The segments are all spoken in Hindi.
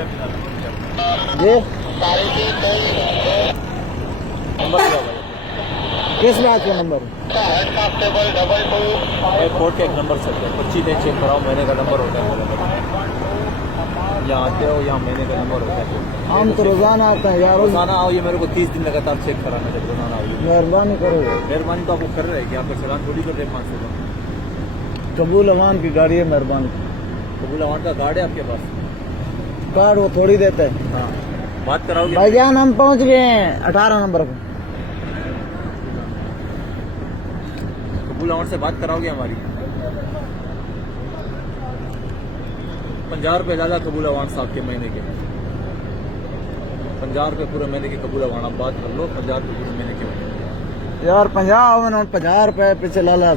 ये नंबर क्या भाई? किस बात का नंबर? एयरपोर्ट का एक नंबर से पर्ची दे चेक कराओ, महीने का नंबर होता है मेरे पास। यहाँ आते हो, यहाँ महीने का नंबर होता है। हम तो रोजाना आते हैं यार। रोजाना आओ, ये मेरे को 30 दिन लगातार चेक कराना है। रोजाना आओ, मेहरबानी करो। मेहरबानी तो आपको कर रहे हैं कि आपका चलान थोड़ी कर रहे हैं 500 का। कबूल अवान की गाड़ी है, मेहरबानी। कबूल अवान का कार्ड है आपके पास? कार्ड वो थोड़ी देता है। हाँ, बात कराओगे? भाईजान हम पहुंच गए हैं 18 नंबर को। कबूल अवान से बात कराओगे हमारी? 50 रुपये ज़्यादा कबूल अवान साहब के महीने के। 50 रुपये पूरे महीने के कबूल अवान। आप बात कर लो, 50 रुपये पूरे महीने के। यार 50 रुपए पीछे लाला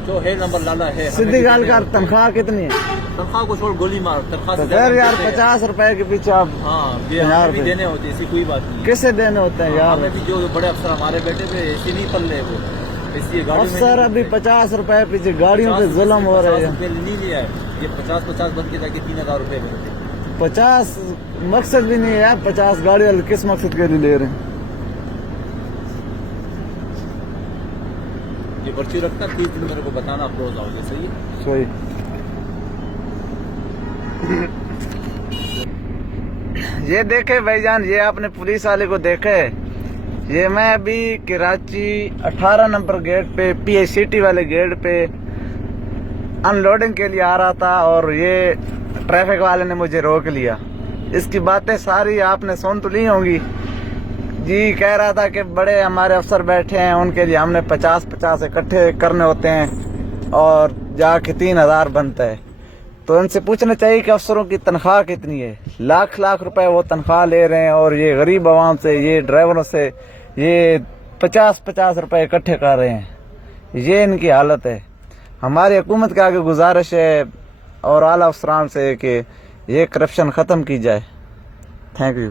जो है नंबर लाला है। सीधी गाल कर। तनख्वाह कितनी है? तनख्वाह को छोड़ गोली मार, तनख्वाह तो से फिर यार 50 रुपए के पीछे आप। हाँ, यार भी देने होते, ऐसी कोई बात नहीं। किसे देने होते हैं यार? हमें भी जो बड़े अफसर हमारे बेटे थे, ऐसी नहीं पल रहे वो, इसलिए गाड़ी में अफसर अभी 50 रुपए पीछे गाड़ियों पे जुल्म हो रहे हैं। 50 रुपये नहीं लिया है ये। 50 बन के जाके 3000 रुपये लेते। 50 मकसद भी नहीं है यार। 50 गाड़ी वाले किस मकसद के लिए ले रहे हैं? ये पर्ची रखना, 30 दिन मेरे को बताना, आप रोज आओ। सही है? सही। ये देखे भाईजान, ये आपने पुलिस वाले को देखे। ये मैं अभी कराची 18 नंबर गेट पे PICT वाले गेट पे अनलोडिंग के लिए आ रहा था और ये ट्रैफिक वाले ने मुझे रोक लिया। इसकी बातें सारी आपने सुन तो ली होंगी जी। कह रहा था कि बड़े हमारे अफसर बैठे हैं, उनके लिए हमने 50 इकट्ठे करने होते हैं और जाके 3000 बनता है। तो इनसे पूछना चाहिए कि अफसरों की तनख्वाह कितनी है। लाख रुपए वो तनख्वाह ले रहे हैं और ये गरीब आवाम से, ये ड्राइवरों से ये 50 रुपए इकट्ठे कर रहे हैं। ये इनकी हालत है। हमारी हुकूमत के आगे गुजारिश है और आला अफसरान से कि ये करप्शन ख़त्म की जाए। Thank you.